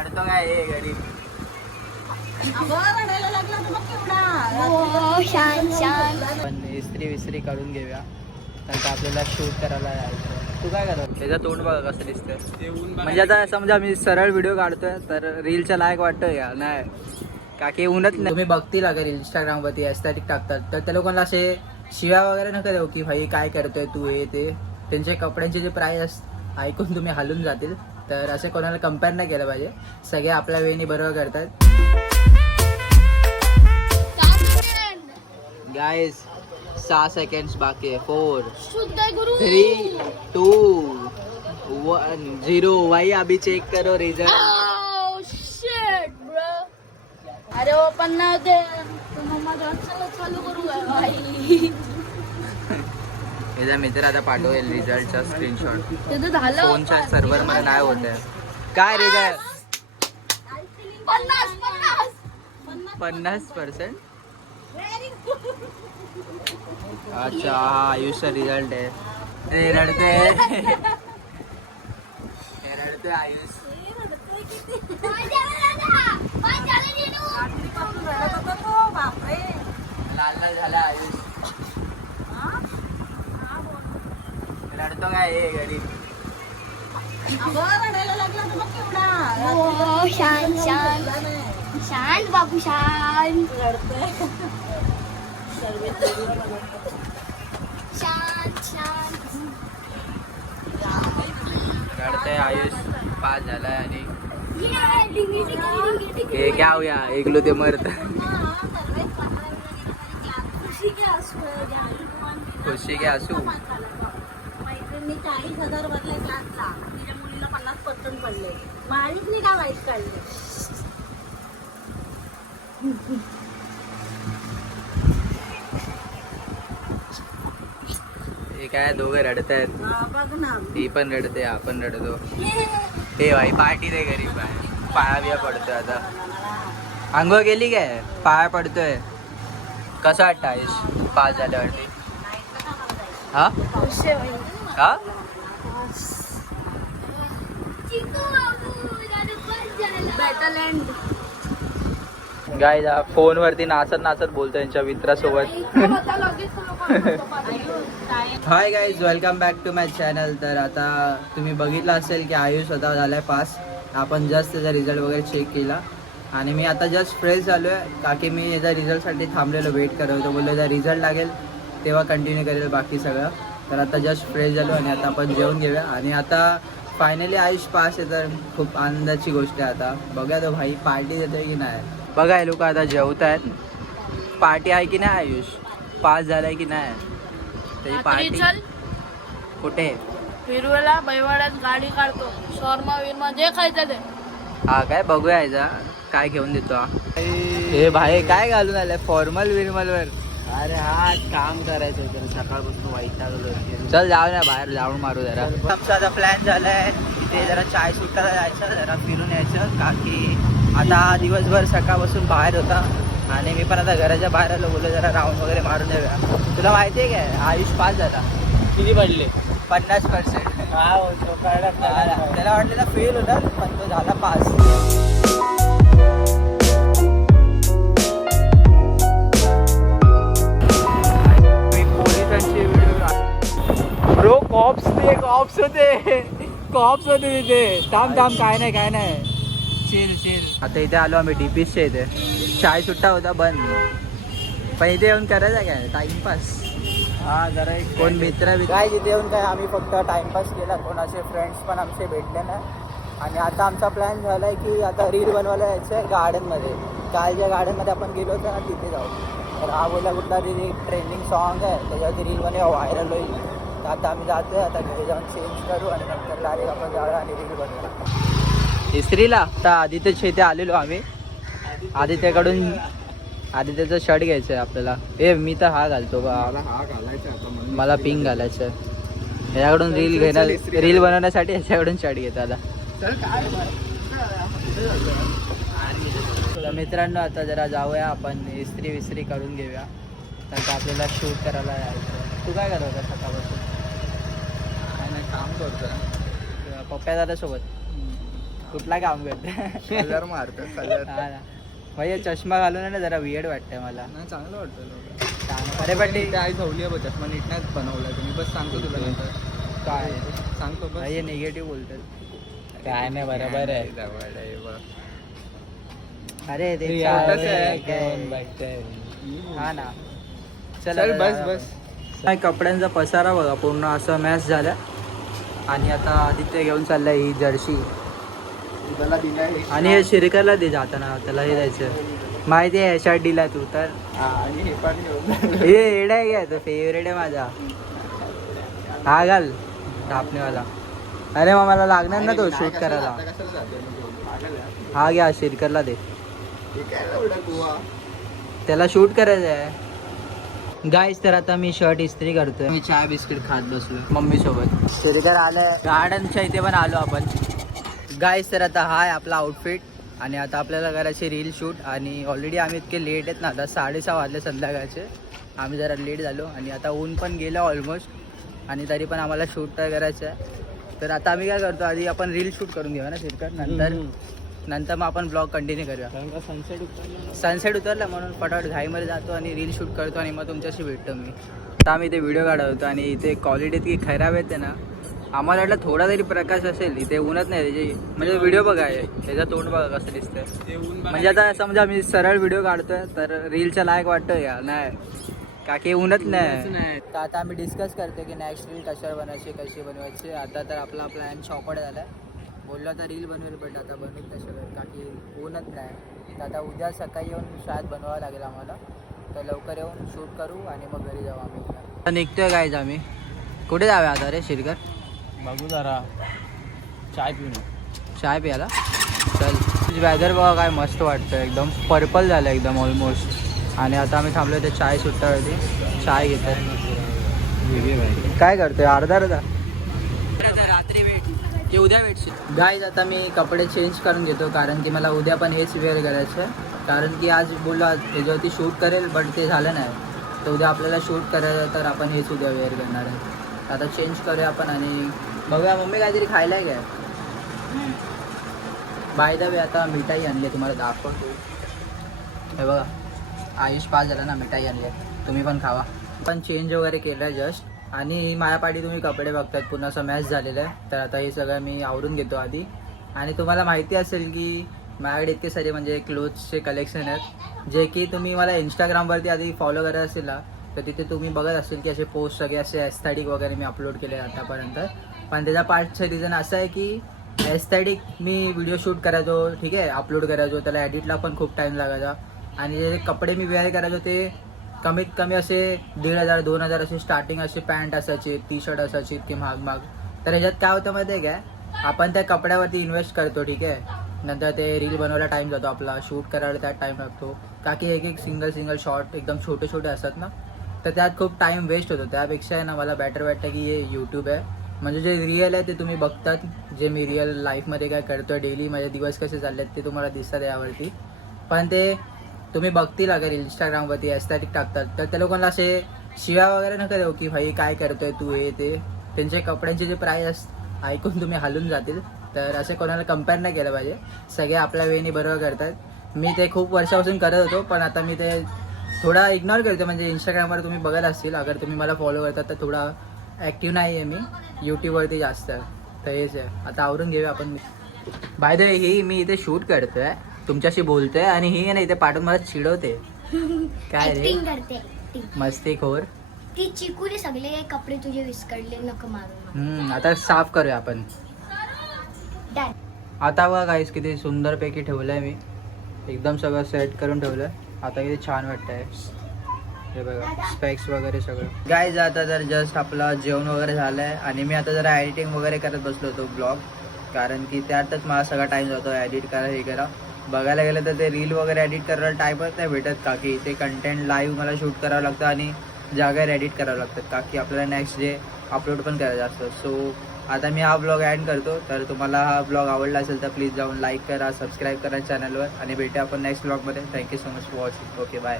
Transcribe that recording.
रडतो काय हे गरीब पण इस्त्री विस्त्री काढून घेऊया. नंतर आपल्याला शूट करायला यायचं. तू काय करत त्याचं तोंड बघा कसं दिसतंय. म्हणजे आता समजा मी सरळ व्हिडिओ काढतोय तर रीलच्या लायक वाटतोय का? नाही. का की ऊनच नाही. तुम्ही बघतील अगर इंस्टाग्राम वरती एस्थेटिक टाकतात. तर त्या लोकांना असे शिव्या वगैरे नका देऊ की भाई काय करतोय तू? हे ते. त्यांचे कपड्यांचे जे प्राइस ऐकून तुम्ही हलून जातील. तर असे कोणाला कंपेअर नाही केलं पाहिजे. सगळे आपल्या वेळेने बरोबर करतात. गाईज सहा सेकंड्स बाकी आहे. Four three two one zero Wai अभी चेक करो रिझल्ट अरे पण ना ते मम्मा चालू करू भाई माझा मित्र आता पाठवेल रिझल्टचा स्क्रीनशॉट झालं. फोनच्या सर्व्हरमध्ये नाही होत आहे. काय रिझल्ट पन्नास पन्नास. पन्नास पर्सेंट अच्छा हा आयुषचा रिझल्ट आहे. हे रडते. हे रडते. आयुष. लाल झाला आयुष. हे शांत शांत. शांत बाबू शांत. शांत शांत. रडते आयुष. पास झालाय आणि. हे क्या होया एकलो ते मरत. खुशी के आंसू मैत्रिणी चाळीस हजार भरले क्लासला तिच्या मुलीला पन्नास पर्सेंट पडले. माणिकनी का वाईट काढले हे काय दोघं रडत आहेत? बघ ना. ती पण रडते आपण रडतो. हे भाई पार्टी दे गरीब आहे पाया बिया पडतोय आता. आंघोळ गेली काय? पाया पडतोय. कसं वाटतं आयुष पास झाल्यावरती? हा? बॅटल एंड गाय फोनवरती नाचत नाचत बोलतो त्यांच्या मित्रासोबत. Hi guys welcome back to my channel तर आता तुम्ही बघितलं असेल की आयुष स्वतः झाला आहे पास. आपण जस्ट त्याचा रिझल्ट वगैरे चेक केला. आणि मी आता जस्ट फ्रेश झालो आहे का की मी याचा रिझल्टसाठी थांबलेलो वेट करत होतो. बोललो याचा रिझल्ट लागेल तेव्हा कंटिन्यू करेल बाकी सगळं. तर आता जस्ट फ्रेश झालो आणि आता आपण जेवण घेऊया. आणि आता फायनली आयुष पास आहे तर खूप आनंदाची गोष्ट आहे आता. बघा तो भाई पार्टी देतोय की नाही. बघा हे लोक आता जेवत आहेत पार्टी आहे की नाही आयुष? पास झालाय की नाही? त्याची पार्टी कुठे? हिरवेला बैवाड्यात गाडी काढतो. शॉर्मा विर्मा जे खायचं ते. हा काय बघूया याचा. काय घेऊन देतो हा. हे भाई काय घालून आलाय? फॉर्मल विरमल वर अरे हा काम करायचं तर सकाळपासून वाईट चल जाऊ ना बाहेर जाऊन मारू जरा. आमचा आता प्लॅन झालाय. ते जरा चाय सुट्टाला जायचं जरा फिरून यायचं. का की आता दिवसभर सकाळपासून बाहेर होता. आणि मी पण आता घराच्या बाहेर आलो. बोललो जरा राऊंड वगैरे मारून देऊया. तुला माहिती आहे काय? आयुष पास झाला. किती पडले? पन्नास पर्सेंट हा तो कळला. त्याला वाटलेला फेल होता पण तो झाला पास. कॉप्स होते. कॉप्स होते तिथे. थांब थांब काय नाही काय नाही. चिल चिल आता इथे आलो आम्ही डीपीसच्या इथे. चाय सुट्टा होता बंद. पण इथे येऊन करायचा काय? टाइमपास हा जरा एक कोण मित्र काय तिथे येऊन काय? आम्ही फक्त टाइमपास केला. कोणाचे फ्रेंड्स पण आमचे भेटले नाही. आणि आता आमचा प्लॅन झाला आहे की आता रील बनवायला यायचं आहे गार्डनमध्ये काय ज्या गार्डनमध्ये आपण गेलो होतो ना तिथे जाऊ. तर हा बोला कुठला रील ट्रेंडिंग सॉन्ग आहे. त्याच्यावरती रील बने व्हायरल होईल. तर आता आम्ही जातो आहे आता घरी जाऊन चेंज करू आणि नंतर डायरेक्ट आपण जाऊया आणि रील बनवूया इस्त्रीला आता आदित्यच्या इथे आलेलो आम्ही. आदित्यकडून आदित्यचा शर्ट घ्यायचा आहे आपल्याला. ए मी तर हा घालतो बा. हा घालायचा मला पिंक घालायचं आहे याच्याकडून रील घेणार रील बनवण्यासाठी याच्याकडून शर्ट घेतो आता. चल काय तर मित्रांनो आता जरा जाऊया आपण इस्त्री विस्त्री करून घेऊया. नंतर आपल्याला शूट करायला यायचं तू काय करत होता सकाळपासून? काम करतोय. पप्प्या दादा सोबत. कुठला काम करते कलर मारतो कलर हा ना. भाई चष्मा घालून आहे ना जरा वियर्ड वाटतंय मला. नाही चांगलं वाटतं. अरे पण ते आई ठेवली आहे चष्मा नीट नाही बनवलाय तुम्ही. बस सांगतो तुला नंतर. काय? सांगतो बस. भाई निगेटिव्ह बोलतात काय नाही बरोबर आहे. अरे ते? हा ना. चल बस बस. काय कपड्यांचा पसारा बघा पूर्ण असं मॅच झाला. आणि आता आदित्य घेऊन चाललाय ही जर्सी. आणि हे शिरकरला दे जाताना त्याला हे द्यायचं. माहिती आहे शर्ट दिला तू तर. हा, हे हे एडा आहे काय तो? फेवरेट आहे माझा. हा घाल धापणेवाला अरे मग मला लागणार ना तो शूट करायला. हा घ्या शिरकरला दे. त्याला शूट करायचं आहे. गाईस तर आता मी शर्ट इस्त्री करतोय. मी चहा बिस्किट खात बसलोय. मम्मी सोबत. शिरकर आलं गार्डनच्या इथे पण आलो आपण. गाईस तर आता हा आहे आपला आउटफिट आणि आता आपल्याला करायचे रील शूट आणि ऑलरेडी आम्ही इतके लेट आहेत ना आता साडेसहा वाजले संध्याकाळचे. आम्ही जरा लेट झालो. आणि आता ऊन पण गेलं ऑलमोस्ट आणि तरी पण आम्हाला शूट तर करायचं आहे तर आता आम्ही काय करतो? आधी आपण रील शूट करून घेऊया ना शिरकर नंतर नंतर मग आपण ब्लॉग कंटिन्यू करूया. कारण का सनसेट उतरला सनसेट उतरला म्हणून फटाफट घाईमध्ये जातो आणि रील शूट करतो आणि मग तुमच्याशी भेटतो मी. आता आम्ही इथे व्हिडिओ काढत होतो आणि इथे क्वालिटी इतकी खराब येते ना आम्हाला वाटलं थोडा तरी प्रकाश असेल इथे ऊनच नाही त्याची म्हणजे व्हिडिओ बघा. त्याचं तोंड बघा कसं दिसतंय. म्हणजे आता समजा मी सरळ व्हिडिओ काढतोय तर रीलच्या लायक वाटतोय का? नाही. का की ऊनच नाही. तर आता आम्ही डिस्कस करतो की नेक्स्ट रील कशावर बनवायची कशी बनवायची. आता तर आपला प्लॅन चॉकड झाला. बोललो तर रील बनवेल बट आता बनवेल कशावर का की ऊनच नाही. तर आता उद्या सकाळी येऊन शाळेत बनवावं लागेल आम्हाला. तर लवकर येऊन शूट करू आणि मग घरी जाऊ आम्ही. आता निघतोय गायच आम्ही. कुठे जाऊया आता रे शिरकर बघू जरा. चाय पिऊन. चाय प्यायला? चल. वेदर बघा काय मस्त वाटतं एकदम पर्पल झालं एकदम ऑलमोस्ट आणि आता आम्ही थांबलो ते चाय सुट्टावरती चाय घेतात काय करतोय? अर्धा अर्धा. ते उद्या भेटशील. गाईज आता मी कपडे चेंज करून घेतो कारण की मला उद्या पण हेच वेअर करायचं आहे कारण की आज बोलला त्याच्यावरती शूट करेल बट ते झालं नाही. तर उद्या आपल्याला शूट करायचं तर आपण हेच उद्या वेअर करणार आहे. आता चेंज करूया आपण आणि बघूया मम्मी काहीतरी खायला आहे काय? बाय द वे आता मिठाई आणली आहे तुम्हाला दाखवतो. हे बघा आयुष पास झाला ना मिठाई आणली आहे. तुम्ही पण खावा. पण चेंज वगैरे केलं आहे जस्ट आणि माझ्यापाठी तुम्ही कपडे बघतात पुन्हा असं मॅच झालेलं आहे. तर आता हे सगळं मी आवरून घेतो आधी. आणि तुम्हाला माहिती असेल की माझ्याकडे इतके सारे म्हणजे क्लोथ्सचे कलेक्शन आहेत. जे की तुम्ही मला इंस्टाग्रामवरती आधी फॉलो करत असेल ना तर तिथे तुम्ही बघत असेल की असे पोस्ट सगळे असे एस्थेटिक वगैरे मी अपलोड केले आतापर्यंत. पण त्याचा पार्टचं रिझन असं आहे की एस्थेटिक मी व्हिडिओ शूट करायचो ठीक आहे अपलोड करायचो. त्याला एडिटला पण खूप टाईम लागायचा. आणि जे कपडे मी वेअर करायचो ते कमीत कमी असे दीड हजार दोन हजार असे स्टार्टिंग असे पॅन्ट असायचे टी शर्ट असायचे इतके महाग महाग. तर ह्याच्यात काय होतं माहिती आहे काय? आपण त्या कपड्यावरती इन्व्हेस्ट करतो ठीक आहे? नंतर ते रील बनवायला टाईम जातो आपला शूट करायला त्यात टाईम लागतो. का की एक एक सिंगल सिंगल शॉर्ट एकदम छोटे छोटे असतात ना? तर त्यात खूप टाईम वेस्ट होतो. त्यापेक्षा आहे ना मला बॅटर वाटतं की हे यूट्यूब आहे. म्हणजे जे रिअल आहे ते तुम्ही बघतात. जे मी रिअल लाईफमध्ये काय करतोय डेली माझे दिवस कसे चालले आहेत ते तुम्हाला दिसतात यावरती. पण ते तुम्ही बघतील अगर इंस्टाग्रामवरती एस्थेटिक टाकतात. तर त्या लोकांना असे शिव्या वगैरे नका देऊ की भाई काय करतोय तू हे ते. त्यांचे कपड्यांचे जे प्राईस ऐकून तुम्ही हलून जातील. तर असे कोणाला कंपेअर नाही केलं पाहिजे. सगळे आपल्या वेळेने बरोबर करतात. मी ते खूप वर्षापासून करत होतो पण आता मी ते थोडा इग्नोर करतो म्हणजे इंस्टाग्रामवर तुम्ही बघत असतील अगर तुम्ही मला फॉलो करतात तर थोडा ॲक्टिव्ह नाही आहे मी यूट्यूबवरती जास्त. तर हेच आहे. आता आवरून घेऊया आपण. बाय द ही मी इथे शूट करतो आहे तुमच्याशी बोलतोय आणि ही ना इथे पाठवून मला चिडवते. काय रे? करते मस्ती खोर. ती चिकूने सगळे कपडे तुझे विस्कडले नको मारून हम्म आता साफ करूया आपण. डॅड आता बघा काहीच किती सुंदरपैकी ठेवलंय मी. एकदम सगळं सेट करून ठेवलंय. आता किती छान वाटतंय. हे बघा स्पेक्स वगैरे सगळं. गायज आता तर जस्ट आपला जेवण वगैरे झालंय. आणि मी आता जरा एडिटिंग वगैरे करत बसलो होतो ब्लॉग कारण की त्यातच मला सगळा टाइम जातो एडिट करा हे करा. बघायला गेलं तर ते रील वगैरे एडिट करायला टाईमच नाही भेटत का की ते कंटेंट लाईव्ह मला शूट करावं लागतं आणि जागेवर एडिट करावं लागतं. का की आपल्याला नेक्स्ट डे अपलोड पण करायचं असतं. सो आता मी हा ब्लॉग ॲड करतो. तर तुम्हाला हा ब्लॉग आवडला असेल तर प्लीज जाऊन लाईक करा सबस्क्राईब करा चॅनलवर आणि भेटूया आपण नेक्स्ट ब्लॉगमध्ये thank you so much for watching okay bye